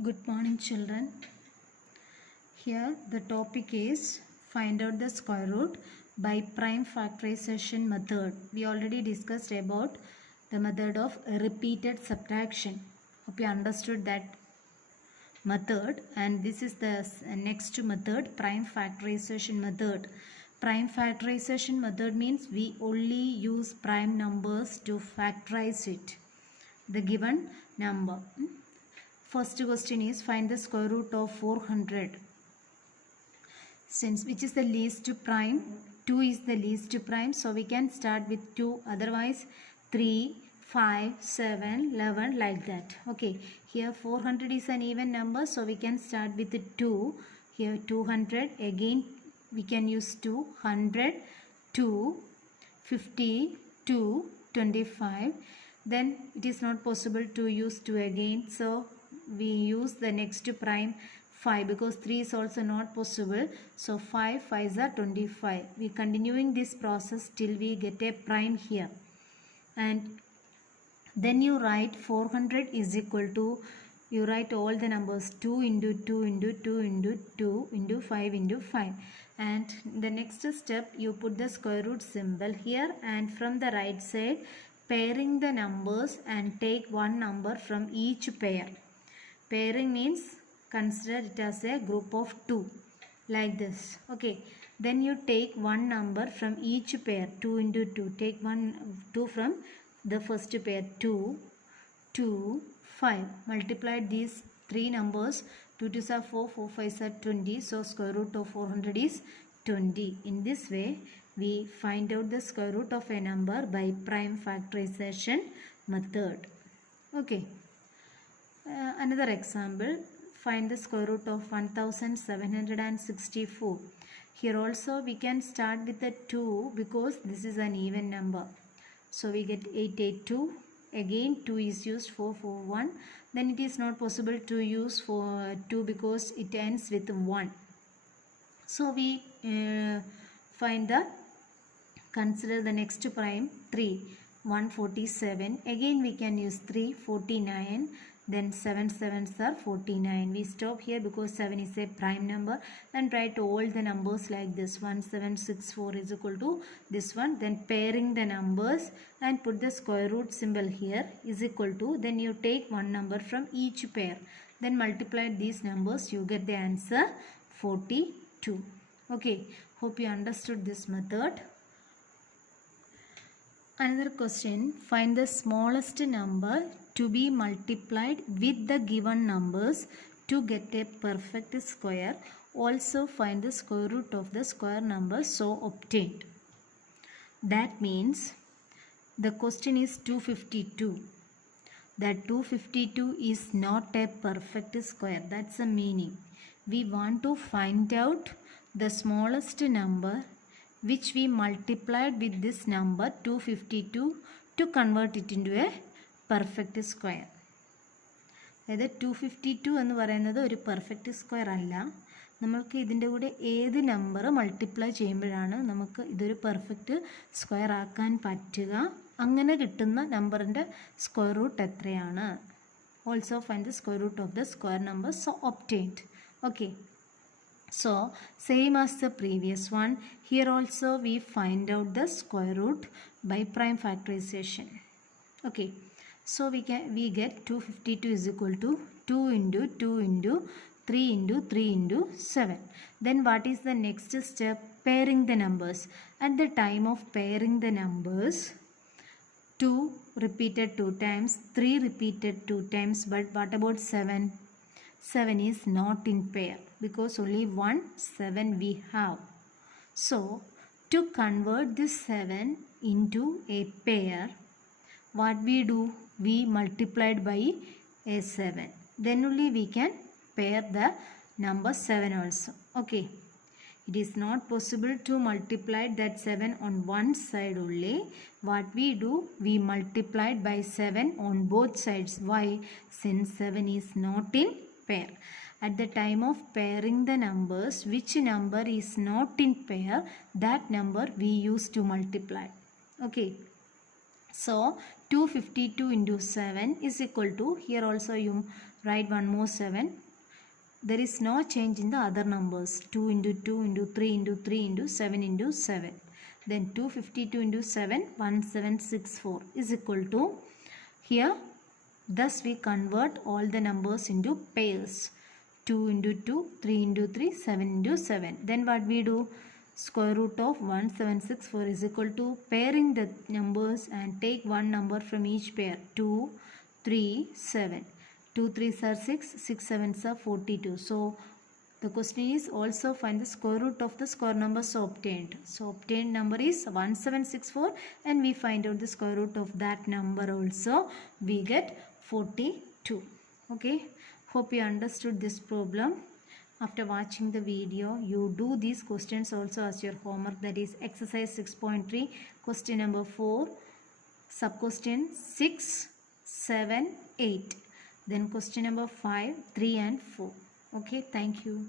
Good morning, children. Here the topic is find out the square root by prime factorization method. We already discussed about the method of repeated subtraction. Hope you understood that method, and this is the next method, prime factorization method. Prime factorization method means we only use prime numbers to factorize it, the given number. First question is find the square root of 400. Since which is the least prime, 2 is the least prime, so we can start with 2, otherwise 3, 5, 7, 11, like that. Okay, here 400 is an even number, so we can start with 2. Here 200, again we can use 200, 2, 50, 2, 25. Then it is not possible to use 2 again, so we use the next prime 5, because 3 is also not possible. So 5 5s are 25. We continuing this process till we get a prime here, and then you write 400 is equal to, you write all the numbers 2 into 2 into 2 into 2 into 5 into 5, and the next step you put the square root symbol here, and from the right side pairing the numbers and take one number from each pair. Pairing means consider it as a group of 2, like this. Okay, then you take one number from each pair, 2 into 2, take 2 from the first pair, 2, 2, 5. Multiply these three numbers, 2 2s are 4, 4 5s are 20, so square root of 400 is 20. In this way we find out the square root of a number by prime factorization method. Okay. Another example, find the square root of 1764. Here also we can start with the 2 because this is an even number. So we get 882. Again 2 is used, 441. Then it is not possible to use for 2 because it ends with 1. So we consider the next prime 3, 147. Again we can use 3, 49. Then 7 7s are 49. We stop here because 7 is a prime number, and write all the numbers like this. 1764 is equal to this one. Then pairing the numbers and put the square root symbol here is equal to, then you take one number from each pair. Then multiply these numbers, you get the answer 42. Okay, hope you understood this method. Another question, find the smallest number to be multiplied with the given numbers to get a perfect square. Also find the square root of the square number so obtained. That means the question is 252. That 252 is not a perfect square. That's the meaning. We want to find out the smallest number which we multiplied with this number 252 to convert it into a perfect square. അതായത് 252 എന്ന് പറയുന്നത് ഒരു perfect square അല്ല. നമ്മൾക്ക് ഇതിൻ്റെ കൂടെ ഏത് number multiply ചെയ്യുമ്പോഴാണ് നമുക്ക് ഇതൊരു പെർഫെക്റ്റ് സ്ക്വയർ ആക്കാൻ പറ്റുക. അങ്ങനെ കിട്ടുന്ന നമ്പറിൻ്റെ സ്ക്വയർ റൂട്ട് എത്രയാണ്. Also find the square root of the square number so obtained. Okay, so same as the previous one, here also we find out the square root by prime factorization. Okay, so we get 252 is equal to 2 into 2 into 3 into 3 into 7. Then what is the next step? Pairing the numbers. At the time of pairing the numbers, 2 repeated 2 times, 3 repeated 2 times, but what about 7? 7 is not in pair because only one 7 we have. So to convert this 7 into a pair, what we do? We multiplied by a 7. Then only we can pair the number 7 also. Okay. It is not possible to multiply that 7 on one side only. What we do? We multiplied by 7 on both sides. Why? Since 7 is not in pair. At the time of pairing the numbers, which number is not in pair, that number we use to multiply. Okay, so 252 into 7 is equal to, here also you write one more 7. There is no change in the other numbers. 2 into 2 into 3 into 3 into 7 into 7. Then 252 into 7, 1764 is equal to, here thus we convert all the numbers into pairs. 2 into 2, 3 into 3, 7 into 7. Then what we do? Square root of 1764 is equal to pairing the numbers and take one number from each pair. 2, 3, 7. 2 3s are 6, 6 7s are 42. So the question is also find the square root of the square numbers obtained. So obtained number is 1764 and we find out the square root of that number also. We get 42. Okay. Hope you understood this problem. After watching the video, you do these questions also as your homework. That is exercise 6.3, question number 4, sub question 6, 7, 8. Then question number 5, 3 and 4. Okay, thank you.